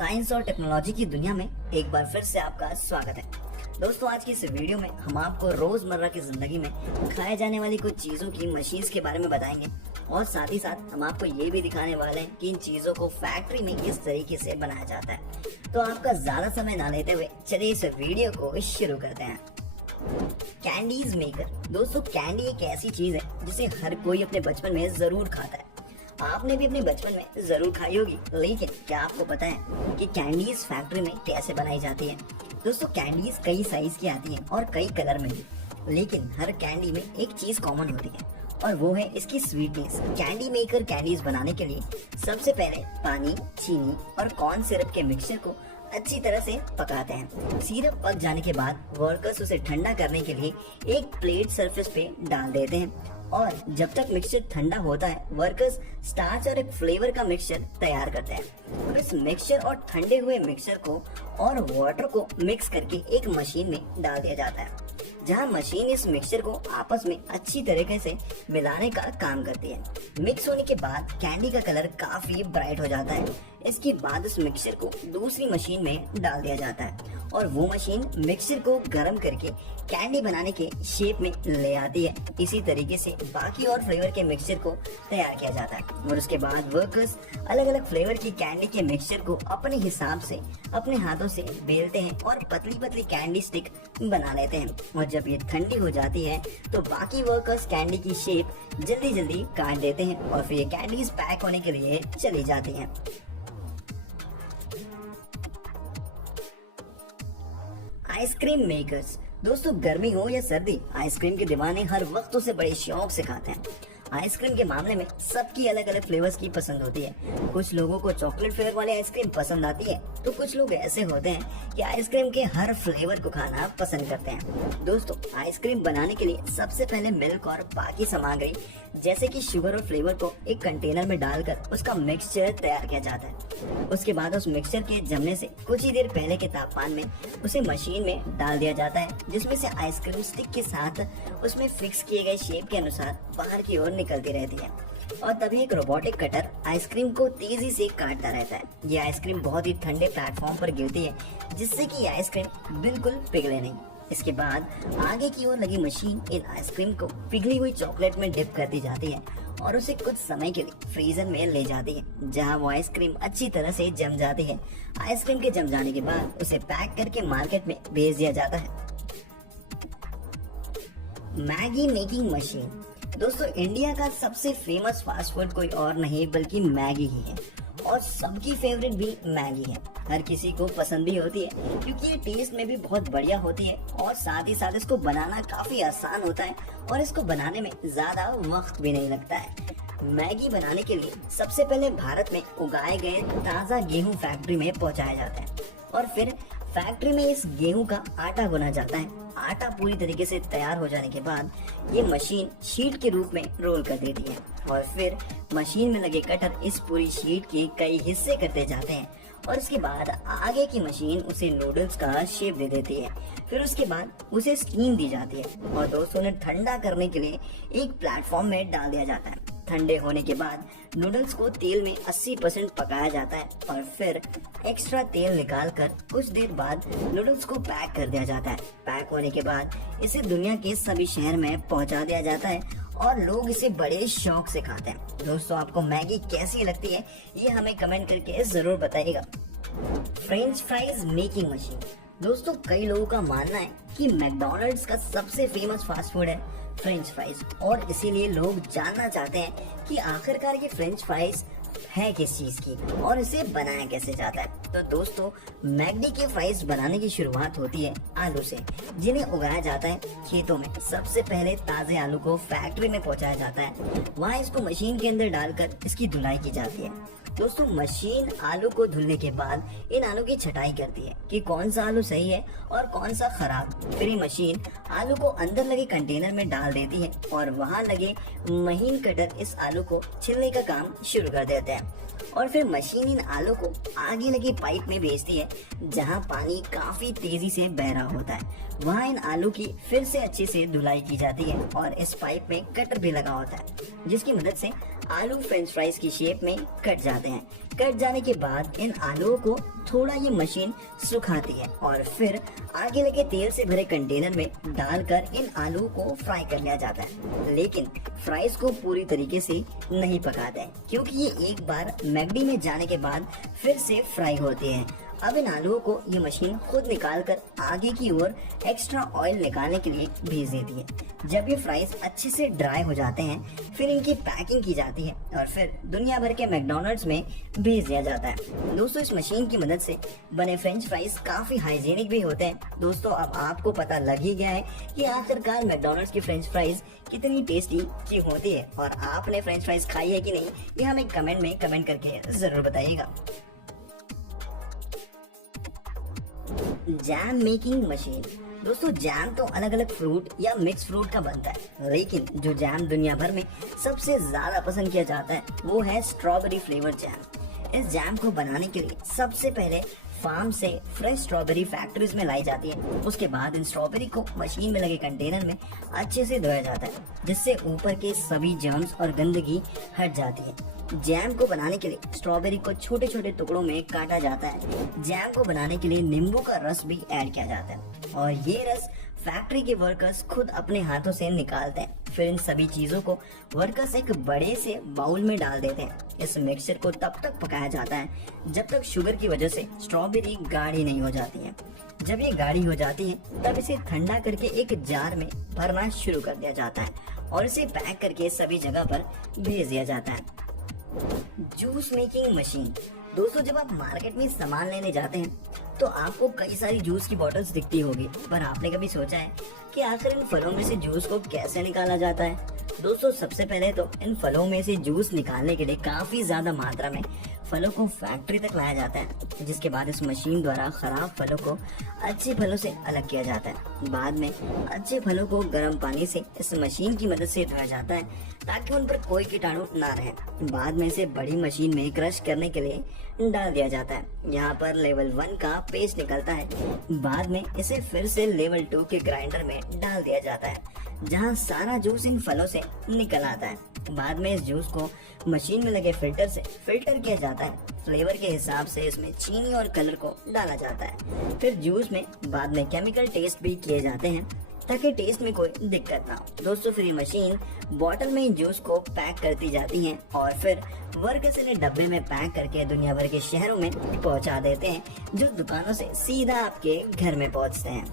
Science और technology की दुनिया में एक बार फिर से आपका स्वागत है। दोस्तों, आज की इस वीडियो में हम आपको रोजमर्रा की जिंदगी में खाए जाने वाली कुछ चीजों की मशीन्स के बारे में बताएंगे और साथ ही साथ हम आपको ये भी दिखाने वाले हैं कि इन चीजों को फैक्ट्री में किस तरीके से बनाया जाता है। तो आपका ज्यादा समय ना लेते हुए चलिए इस वीडियो को शुरू करते हैं। Candies maker. दोस्तों, कैंडी एक ऐसी चीज है जिसे हर कोई अपने बचपन में जरूर खाता है। आपने भी अपने बचपन में जरूर खाई होगी, लेकिन क्या आपको पता है कि कैंडीज फैक्ट्री में कैसे बनाई जाती है? दोस्तों, कैंडीज कई साइज की आती हैं और कई कलर में भी, लेकिन हर कैंडी में एक चीज कॉमन होती है और वो है इसकी स्वीटनेस। कैंडी मेकर कैंडीज बनाने के लिए सबसे पहले पानी, चीनी और कॉर्न सिरप के मिक्सचर को अच्छी तरह से पकाते हैं। सिरप पक जाने के बाद वर्कर्स उसे ठंडा करने के लिए एक प्लेट सरफेस पे डाल देते हैं और जब तक मिक्सचर ठंडा होता है वर्कर्स स्टार्च और एक फ्लेवर का मिक्सचर तैयार करते हैं। और इस मिक्सचर और ठंडे हुए मिक्सचर को और वाटर को मिक्स करके एक मशीन में डाल दिया जाता है, जहां मशीन इस मिक्सचर को आपस में अच्छी तरीके से मिलाने का काम करती है। मिक्स होने के बाद कैंडी का कलर काफी ब्राइट हो जाता है। इसके बाद इस मिक्सचर को दूसरी मशीन में डाल दिया जाता है और वो मशीन मिक्सचर को गर्म करके कैंडी बनाने के शेप में ले आती है। इसी तरीके से बाकी और फ्लेवर के मिक्सचर को तैयार किया जाता है और उसके बाद वर्कर्स अलग अलग फ्लेवर की कैंडी के मिक्सचर को अपने हिसाब से अपने हाथों से बेलते हैं और पतली पतली कैंडी स्टिक बना लेते हैं। और जब ये ठंडी हो जाती है तो बाकी वर्कर्स कैंडी की शेप जल्दी जल्दी काट देते हैं और फिर ये कैंडीज पैक होने के लिए चली जाती हैं। Ice cream makers. दोस्तों, गर्मी हो या सर्दी, आइसक्रीम के दीवाने हर वक्त उसे बड़े शौक से खाते हैं। आइसक्रीम के मामले में सबकी अलग अलग फ्लेवर्स की पसंद होती है। कुछ लोगों को चॉकलेट फ्लेवर वाली आइसक्रीम पसंद आती है तो कुछ लोग ऐसे होते हैं कि आइसक्रीम के हर फ्लेवर को खाना पसंद करते हैं। दोस्तों, आइसक्रीम बनाने के लिए सबसे पहले मिल्क और बाकी सामग्री जैसे कि शुगर और फ्लेवर को एक कंटेनर में डालकर उसका मिक्सचर तैयार किया जाता है। उसके बाद उस मिक्सचर के जमने से कुछ ही देर पहले के तापमान में उसे मशीन में डाल दिया जाता है, जिसमें से आइसक्रीम स्टिक के साथ उसमें फिक्स किए गए शेप के अनुसार बाहर की ओर निकलती रहती है और तभी एक रोबोटिक कटर आइसक्रीम को तेजी से काटता रहता है। ये आइसक्रीम बहुत ही ठंडे प्लेटफॉर्म पर गिरती है, जिससे कि आइसक्रीम बिल्कुल पिघले नहीं। इसके बाद आगे की ओर लगी मशीन इन आइसक्रीम को पिघली हुई चॉकलेट में डिप कर दी जाती है और उसे कुछ समय के लिए फ्रीजर में ले जाती है, जहां वो आइसक्रीम अच्छी तरह से जम जाती है। आइसक्रीम के जम जाने के बाद उसे पैक करके मार्केट में भेज दिया जाता है। Maggi making machine. दोस्तों, इंडिया का सबसे फेमस फास्ट फूड कोई और नहीं बल्कि मैगी ही है और सबकी फेवरेट भी मैगी है। हर किसी को पसंद भी होती है क्योंकि ये टेस्ट में भी बहुत बढ़िया होती है और साथ ही साथ इसको बनाना काफी आसान होता है और इसको बनाने में ज्यादा वक्त भी नहीं लगता है। मैगी बनाने के लिए सबसे पहले भारत में उगाए गए ताज़ा गेहूं फैक्ट्री में पहुंचाया जाता है और फिर फैक्ट्री में इस गेहूं का आटा बुना जाता है। आटा पूरी तरीके से तैयार हो जाने के बाद ये मशीन शीट के रूप में रोल कर देती है और फिर मशीन में लगे कटर इस पूरी शीट के कई हिस्से करते जाते हैं और इसके बाद आगे की मशीन उसे नूडल्स का शेप दे देती है। फिर उसके बाद उसे स्टीम दी जाती है और दोस्तों उन्हें ठंडा करने के लिए एक प्लेटफॉर्म में डाल दिया जाता है। ठंडे होने के बाद नूडल्स को तेल में 80% पकाया जाता है और फिर एक्स्ट्रा तेल निकालकर कुछ देर बाद नूडल्स को पैक कर दिया जाता है। पैक होने के बाद इसे दुनिया के सभी शहर में पहुंचा दिया जाता है और लोग इसे बड़े शौक से खाते हैं। दोस्तों, आपको मैगी कैसी लगती है ये हमें कमेंट करके जरूर बताइएगा। French fries making machine. दोस्तों, कई लोगों का मानना है कि मैकडॉनल्ड्स का सबसे फेमस फास्ट फूड है फ्रेंच फ्राइज और इसीलिए लोग जानना चाहते हैं कि आखिरकार ये फ्रेंच फ्राइज है किस चीज की और इसे बनाया कैसे जाता है। तो दोस्तों, मैकडी के फ्राइज बनाने की शुरुआत होती है आलू से, जिन्हें उगाया जाता है खेतों में। सबसे पहले ताजे आलू को फैक्ट्री में पहुंचाया जाता है, वहाँ इसको मशीन के अंदर डालकर इसकी धुलाई की जाती है। दोस्तों, मशीन आलू को धुलने के बाद इन आलू की छटाई करती है कि कौन सा आलू सही है और कौन सा खराब। फिर ये मशीन आलू को अंदर लगे कंटेनर में डाल देती है और वहाँ लगे महीन कटर इस आलू को छीलने का काम शुरू कर देते हैं और फिर मशीन इन आलू को आगे लगी पाइप में भेजती है, जहाँ पानी काफी तेजी से बह रहा होता है। वहाँ इन आलू की फिर से अच्छे से धुलाई की जाती है और इस पाइप में कटर भी लगा होता है, जिसकी मदद से आलू फ्रेंच फ्राइज की शेप में कट जाते हैं। कट जाने के बाद इन आलूओं को थोड़ा ये मशीन सुखाती है और फिर आगे लगे तेल से भरे कंटेनर में डालकर इन आलू को फ्राई कर लिया जाता है। लेकिन फ्राइज को पूरी तरीके से नहीं पकाते हैं क्योंकि ये एक बार मैगडी में जाने के बाद फिर से फ्राई होते हैं। अब इन आलूओं को ये मशीन खुद निकाल कर आगे की ओर एक्स्ट्रा ऑयल निकालने के लिए भेज देती है। जब ये फ्राइज अच्छे से ड्राई हो जाते हैं फिर इनकी पैकिंग की जाती है और फिर दुनिया भर के मैकडॉनल्ड्स में भेज दिया जाता है। दोस्तों इस मशीन की मदद से बने फ्रेंच फ्राइज काफी हाइजीनिक भी होते हैं। दोस्तों अब आपको पता लग ही गया है कि आखिरकार मैकडॉनल्ड्स की फ्रेंच फ्राइज कितनी टेस्टी क्यों होती है और आपने फ्रेंच फ्राइज खाई है कि नहीं ये हमें कमेंट में कमेंट करके जरूर बताइएगा। Jam making machine. दोस्तों जैम तो अलग अलग फ्रूट या मिक्स फ्रूट का बनता है, लेकिन जो जैम दुनिया भर में सबसे ज्यादा पसंद किया जाता है वो है स्ट्रॉबेरी फ्लेवर जैम। इस जैम को बनाने के लिए सबसे पहले फार्म से फ्रेश स्ट्रॉबेरी फैक्ट्रीज में लाई जाती है। उसके बाद इन स्ट्रॉबेरी को मशीन में लगे कंटेनर में अच्छे से धोया जाता है जिससे ऊपर के सभी जर्म्स और गंदगी हट जाती है। जैम को बनाने के लिए स्ट्रॉबेरी को छोटे छोटे टुकड़ों में काटा जाता है। जैम को बनाने के लिए नींबू का रस भी ऐड किया जाता है और ये रस फैक्ट्री के वर्कर्स खुद अपने हाथों से निकालते हैं। फिर इन सभी चीजों को वर्कर्स एक बड़े से बाउल में डाल देते हैं। इस मिक्सचर को तब तक पकाया जाता है जब तक शुगर की वजह से स्ट्रॉबेरी गाढ़ी नहीं हो जाती है। जब ये गाढ़ी हो जाती है तब इसे ठंडा करके एक जार में भरना शुरू कर दिया जाता है और इसे पैक करके सभी जगह पर भेज दिया जाता है। Juice making machine. दोस्तों जब आप मार्केट में सामान लेने जाते हैं तो आपको कई सारी जूस की बोतल्स दिखती होगी, पर आपने कभी सोचा है कि आखिर इन फलों में से जूस को कैसे निकाला जाता है? दोस्तों सबसे पहले तो इन फलों में से जूस निकालने के लिए काफी ज्यादा मात्रा में फलों को फैक्ट्री तक लाया जाता है, जिसके बाद इस मशीन द्वारा खराब फलों को अच्छे फलों से अलग किया जाता है। बाद में अच्छे फलों को गर्म पानी से इस मशीन की मदद से धोया जाता है ताकि उन पर कोई कीटाणु ना रहे। बाद में इसे बड़ी मशीन में क्रश करने के लिए डाल दिया जाता है। यहाँ पर लेवल 1 का पेस्ट निकलता है। बाद में इसे फिर से लेवल 2 के ग्राइंडर में डाल दिया जाता है जहाँ सारा जूस इन फलों से निकल आता है। बाद में इस जूस को मशीन में लगे फिल्टर से फिल्टर किया जाता है। फ्लेवर के हिसाब से इसमें चीनी और कलर को डाला जाता है। फिर जूस में बाद में केमिकल टेस्ट भी किए जाते हैं ताकि टेस्ट में कोई दिक्कत ना हो। दोस्तों फिर ये मशीन बॉटल में जूस को पैक करती जाती है और फिर वर्कर्स इन्हें डब्बे में पैक करके दुनिया भर के शहरों में पहुंचा देते हैं, जो दुकानों से सीधा आपके घर में पहुंचते हैं।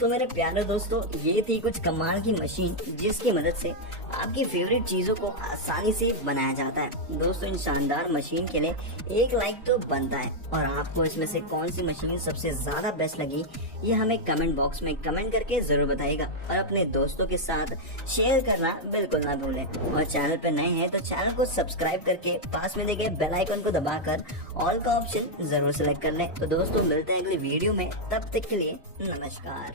तो मेरे प्यारे दोस्तों ये थी कुछ कमाल की मशीन जिसकी मदद से आपकी फेवरेट चीजों को आसानी से बनाया जाता है। दोस्तों इन शानदार मशीन के लिए एक लाइक तो बनता है और आपको इसमें से कौन सी मशीन सबसे ज्यादा बेस्ट लगी ये हमें कमेंट बॉक्स में कमेंट करके जरूर बताइएगा और अपने दोस्तों के साथ शेयर करना बिल्कुल ना भूलें। और चैनल पर नए हैं तो चैनल को सब्सक्राइब करके पास में दिए बेल आइकन को दबाकर ऑल का ऑप्शन जरूर सिलेक्ट कर लें। तो दोस्तों मिलते हैं अगली वीडियो में, तब तक के लिए नमस्कार।